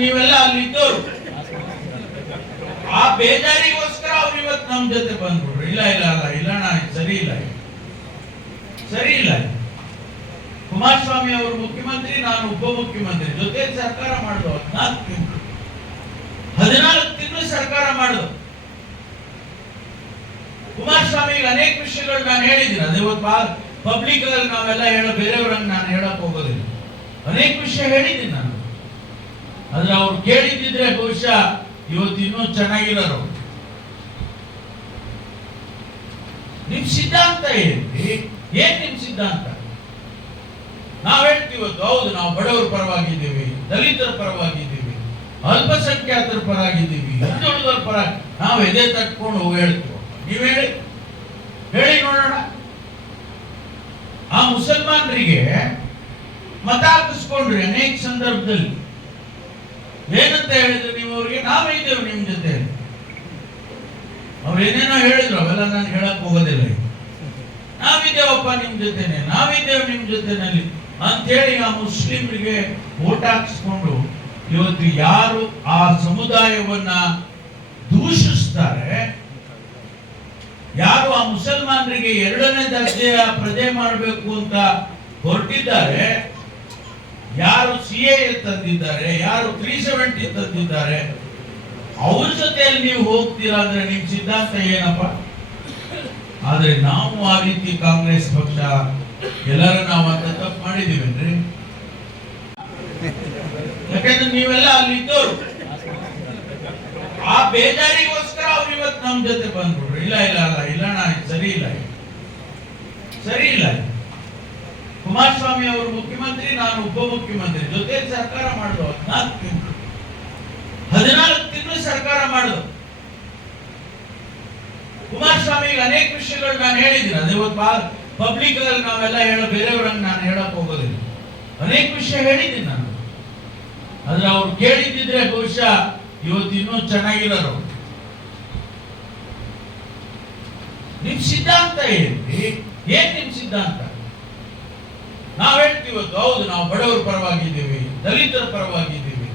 ನೀವೆಲ್ಲ ಅಲ್ಲಿ ಇದ್ದವರು ಆ ಬೇಜಾರಿಗೋಸ್ಕರ ಅವ್ರು ಇವತ್ತು ನಮ್ ಜೊತೆ ಬಂದ್ಬಿಟ್ರು. ಇಲ್ಲ ಇಲ್ಲ ಅಲ್ಲ ಇಲ್ಲ ಸರಿ ಇಲ್ಲ ಸರಿ ಇಲ್ಲ ಕುಮಾರಸ್ವಾಮಿ ಅವರು ಮುಖ್ಯಮಂತ್ರಿ, ನಾನು ಉಪಮುಖ್ಯಮಂತ್ರಿ ಜೊತೆ ಸರ್ಕಾರ ಮಾಡುದು, ಹದಿನಾಲ್ಕು ತಿಂಗಳು. ಹದಿನಾಲ್ಕು ತಿಂಗಳು ಸರ್ಕಾರ ಮಾಡುದು. ಕುಮಾರಸ್ವಾಮಿಗೆ ಅನೇಕ ವಿಷಯಗಳು ನಾನು ಹೇಳಿದ್ದೀನಿ. ಅದೇ ಪಬ್ಲಿಕ್ ಅಲ್ಲಿ ನಾವೆಲ್ಲ ಹೇಳ ಬೇರೆಯವ್ರನ್ನ ನಾನು ಹೇಳಕ್ ಹೋಗೋದಿಲ್ಲ. ಅನೇಕ ವಿಷಯ ಹೇಳಿದ್ದೀನಿ ನಾನು. ಆದ್ರೆ ಅವ್ರು ಕೇಳಿದ್ದಿದ್ರೆ ಬಹುಶಃ ಇವತ್ತು ಇನ್ನೂ ಚೆನ್ನಾಗಿರೋರು. ನಿಮ್ ಸಿದ್ಧಾಂತ ಏನ್ರಿ? ಏನ್ ನಿಮ್ ಸಿದ್ಧಾಂತ? ನಾವ್ ಹೇಳ್ತೀವಿ ಇವತ್ತು, ಹೌದು, ನಾವು ಬಡವರ ಪರವಾಗಿದ್ದೀವಿ, ದಲಿತರ ಪರವಾಗಿದ್ದೀವಿ, ಅಲ್ಪಸಂಖ್ಯಾತರ ಪರವಾಗಿದ್ದೀವಿ, ಹಿಂದುಳಿದವರ ಪರ, ನಾವು ಎದೆ ತಟ್ಕೊಂಡು ಹೇಳ್ತೀವಿ. ನೀವ್ ಹೇಳಿ ಹೇಳಿ ನೋಡೋಣ. ಆ ಮುಸಲ್ಮಾನರಿಗೆ ಮತ ಹಾಕಿಸ್ಕೊಂಡ್ರಿ ಅನೇಕ ಸಂದರ್ಭದಲ್ಲಿ. ಹೇಳಿದ್ರು, ನೀವು ಅವ್ರಿಗೆ ನಾವೇ ಇದ್ದೇವೆ ನಿಮ್ ಜೊತೆ ಅವ್ರೇನೇನೋ ಹೇಳಿದ್ರು, ಅವೆಲ್ಲ ನಾನು ಹೇಳಕ್ ಹೋಗೋದಿಲ್ಲ. ನಾವಿದ್ದೇವಪ್ಪ ನಿಮ್ ಜೊತೆನೆ, ನಾವಿದ್ದೇವೆ ನಿಮ್ ಜೊತೆನಲ್ಲಿ ಅಂತೇಳಿ ಆ ಮುಸ್ಲಿಮರಿಗೆ ಓಟ್ ಹಾಕಿಸ್ಕೊಂಡು ಇವತ್ತು ಯಾರು ಆ ಸಮುದಾಯವನ್ನ ದೂಷಿಸ್ತಾರೆ, ಯಾರು ಆ ಮುಸಲ್ಮಾನರಿಗೆ ಎರಡನೇ ದರ್ಜೆಯ ಪ್ರಜೆ ಮಾಡಬೇಕು ಅಂತ ಹೊರಟಿದ್ದಾರೆ ಸಿ ಎ ತಂದಿದ್ದಾರೆ ಯಾರು ತ್ರೀ ಸೆವೆಂಟಿ ತಂದಿದ್ದಾರೆ ಅವ್ರ ಜೊತೆಯಲ್ಲಿ ನೀವು ಹೋಗ್ತೀರಾ ಅಂದ್ರೆ ನಿಮ್ ಸಿದ್ಧಾಂತ ಏನಪ್ಪ? ಆದ್ರೆ ನಾವು ಆ ರೀತಿ ಕಾಂಗ್ರೆಸ್ ಪಕ್ಷ, ಎಲ್ಲರ ನಾವು ಅಂತ ತಪ್ಪು ಮಾಡಿದೀವೇನ್ರಿ ಯಾಕಂದ್ರೆ ನೀವೆಲ್ಲ ಅಲ್ಲಿ ಇದ್ದವರು. ಆ ಬೇಜಾರಿಗೋಸ್ಕರ ಅವ್ರು ಇವತ್ತು ನಮ್ ಜೊತೆ ಬಂದ್ಬಿಟ್ರು. ಇಲ್ಲ ಇಲ್ಲ ಇಲ್ಲ ಇಲ್ಲ ಸರಿ ಇಲ್ಲ. ಸರಿ ಇಲ್ಲ. ಕುಮಾರಸ್ವಾಮಿ ಅವರು ಮುಖ್ಯಮಂತ್ರಿ, ನಾನು ಉಪಮುಖ್ಯಮಂತ್ರಿ. ಜೊತೆ ಸರ್ಕಾರ ಮಾಡುದು ಹದಿನಾಲ್ಕು ತಿಂಗಳು. ಹದಿನಾಲ್ಕು ತಿಂಗಳು ಸರ್ಕಾರ ಮಾಡುದು ಕುಮಾರಸ್ವಾಮಿಗೆ ಅನೇಕ ವಿಷಯಗಳು ನಾನು ಹೇಳಿದ್ದೀನಿ. ಅದೇ ಇವತ್ತು ಪಬ್ಲಿಕ್ ಅಲ್ಲಿ ನಾವೆಲ್ಲ ಹೇಳೋ ಬೇರೆಯವ್ರನ್ನ ನಾನು ಹೇಳಕ್ ಹೋಗೋದಿಲ್ಲ. ಅನೇಕ ವಿಷಯ ಹೇಳಿದ್ದೀನಿ ನಾನು. ಆದ್ರೆ ಅವ್ರು ಕೇಳಿದ್ದಿದ್ರೆ ಬಹುಶಃ ಇವತ್ತು ಇನ್ನೂ ಚೆನ್ನಾಗಿರೋರು. ನಿಮ್ ಸಿದ್ಧಾಂತ ಏನ್ರಿ? ಏನ್ ನಿಮ್ ಸಿದ್ಧಾಂತ? ಇವತ್ತು ಹೌದು, ನಾವು ಬಡವರ ಪರವಾಗಿದ್ದೀವಿ, ದಲಿತರ ಪರವಾಗಿದ್ದೀವಿ,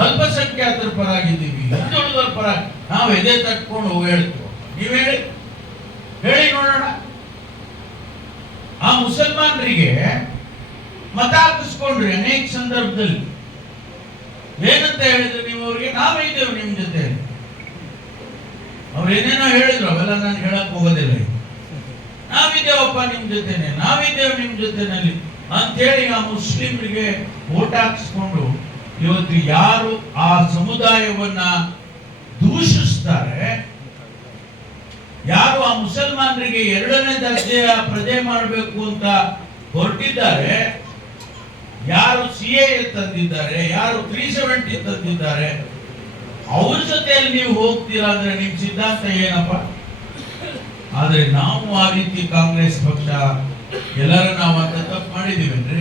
ಅಲ್ಪಸಂಖ್ಯಾತರ ಪರವಾಗಿದ್ದೀವಿ, ಹಿಂದುಳಿದವರ ಪರ, ನಾವು ಎದೆ ತಟ್ಕೊಂಡು ಹೇಳ್ತೀವಿ. ನೀವು ಹೇಳಿ ಹೇಳಿ ನೋಡೋಣ. ಆ ಮುಸಲ್ಮಾನರಿಗೆ ಮತ ಹಾಕಿಸ್ಕೊಂಡ್ರಿ ಅನೇಕ ಸಂದರ್ಭದಲ್ಲಿ. ಏನಂತ ಹೇಳಿದ್ರು ನೀವು ಅವ್ರಿಗೆ? ನಾವೇ ಇದ್ದೇವೆ ನಿಮ್ ಜೊತೆ ಅವ್ರು ಏನೇನೋ ಹೇಳಿದ್ರು, ಅವೆಲ್ಲ ನಾನು ಹೇಳಕ್ ಹೋಗೋದಿಲ್ಲ. ನಾವಿದ್ದೇವಪ್ಪ ನಿಮ್ ಜೊತೆನೆ, ನಾವಿದ್ದೇವೆ ನಿಮ್ ಜೊತೆನಲ್ಲಿ. ಅಂತೇಳಿ ಆ ಮುಸ್ಲಿಮರಿಗೆ ಓಟ್ ಹಾಕಿಸ್ಕೊಂಡು ಇವತ್ತು ಯಾರು ಆ ಸಮುದಾಯವನ್ನ ದೂಷಿಸ್ತಾರೆ, ಯಾರು ಆ ಮುಸಲ್ಮಾನರಿಗೆ ಎರಡನೇ ದರ್ಜೆಯ ಪ್ರಜೆ ಮಾಡಬೇಕು ಅಂತ ಹೊರಟಿದ್ದಾರೆ, ಯಾರು ಸಿ ಎ ತಂದಿದ್ದಾರೆ, ಯಾರು ತ್ರೀ ಸೆವೆಂಟಿ ತಂದಿದ್ದಾರೆ, ಅವ್ರ ಜೊತೆಯಲ್ಲಿ ನೀವು ಹೋಗ್ತೀರಾ ಅಂದ್ರೆ ನಿಮ್ ಸಿದ್ಧಾಂತ ಏನಪ್ಪ? ಆದರೆ ನಾವು ಆ ರೀತಿ ಕಾಂಗ್ರೆಸ್ ಪಕ್ಷ ಎಲ್ಲರ ನಾವು ಅಂತ ತಪ್ಪು ಅಂದ್ರೆ?